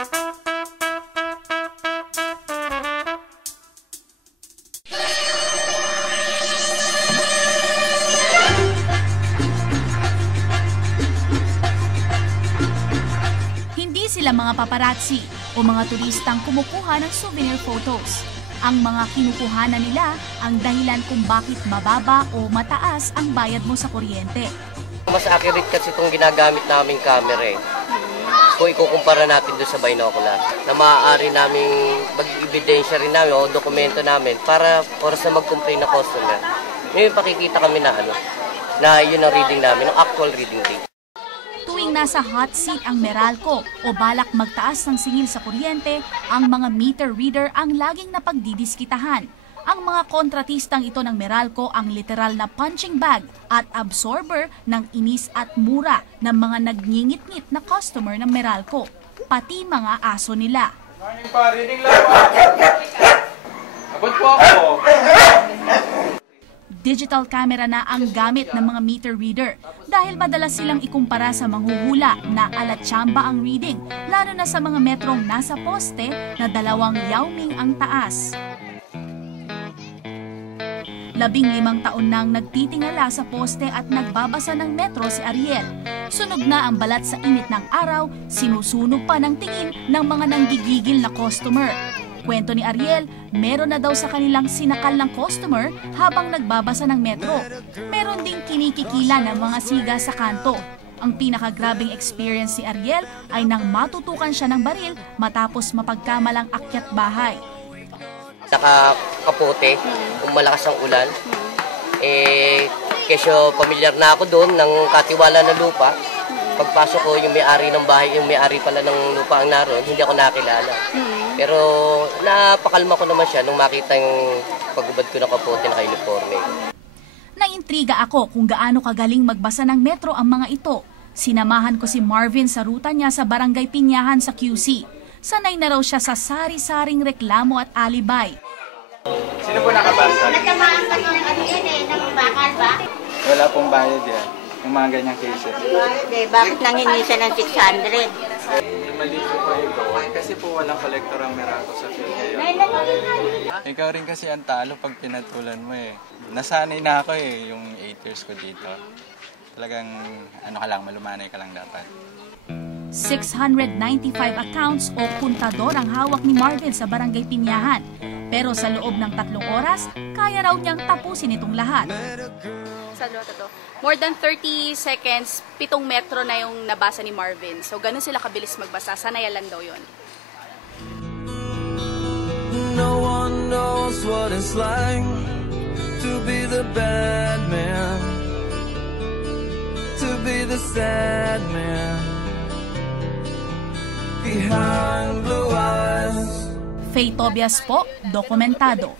Hindi sila mga paparazzi o mga turistang kumukuha ng souvenir photos. Ang mga kinukuhanan nila ang dahilan kung bakit mababa o mataas ang bayad mo sa kuryente. Mas accurate kasi itong ginagamit naming camera eh. Kung ikukumpara natin doon sa binocular, na maaari naming mag-ebidensya rin namin o dokumento namin para oras na mag-complain na customer. Ngayon pakikita kami na na yun ang reading namin, ang actual reading date. Tuwing nasa hot seat ang Meralco o balak magtaas ng singil sa kuryente, ang mga meter reader ang laging napagdidiskitahan. Ang mga kontratistang ito ng Meralco ang literal na punching bag at absorber ng inis at mura ng mga nagngingit-ngit na customer ng Meralco, pati mga aso nila. Morning pa, reading lang po. Abot po ako. Digital camera na ang gamit ng mga meter reader dahil madalas silang ikumpara sa manghuhula na alatsamba ang reading, lalo na sa mga metrong nasa poste na 2 yauming ang taas. 15 taon nang nagtitingala sa poste at nagbabasa ng metro si Ariel. Sunog na ang balat sa init ng araw, sinusunog pa ng tingin ng mga nanggigigil na customer. Kwento ni Ariel, meron na daw sa kanilang sinakal ng customer habang nagbabasa ng metro. Meron ding kinikikila ng mga siga sa kanto. Ang pinakagrabing experience ni Ariel ay nang matutukan siya ng baril matapos mapagkamalang akyat bahay. Nakakapote, kung malakas ang ulan. Kesyo pamilyar na ako doon ng katiwala na lupa. Pagpasok ko, yung may-ari ng bahay, yung may-ari pala ng lupa ang naroon, hindi ako nakilala. Pero napakalma ko naman siya nung makita yung pagubad ko ng kapote na uniforme. Naintriga ako kung gaano kagaling magbasa ng metro ang mga ito. Sinamahan ko si Marvin sa ruta niya sa Barangay Pinyahan sa QC. Sanay na raw siya sa sari-saring reklamo at alibay. Sino po nakabasa? Natamaan kasi ng ano yan eh, ng bakal ba? Wala pong bayad yan. Yung mga ganyang cases. Bakit nangingi siya ng 600? Mali po ito. Kasi po walang collector ang Meralco sa PhilHealth. Ikaw rin kasi ang talo pag pinatulan mo eh. Nasanay na ako eh, yung 8 years ko dito. Talagang malumanay ka lang dapat. 695 accounts o kontador ang hawak ni Marvin sa Barangay Pinyahan. Pero sa loob ng 3 oras, kaya raw niyang tapusin itong lahat. Sa loob to. More than 30 seconds, 7 metro na yung nabasa ni Marvin. So ganun sila kabilis magbasa. Sanayalan daw yun. No one knows what it's like to be the bad man, to be the sad man behind blue eyes. Faye Tobias po, dokumentado.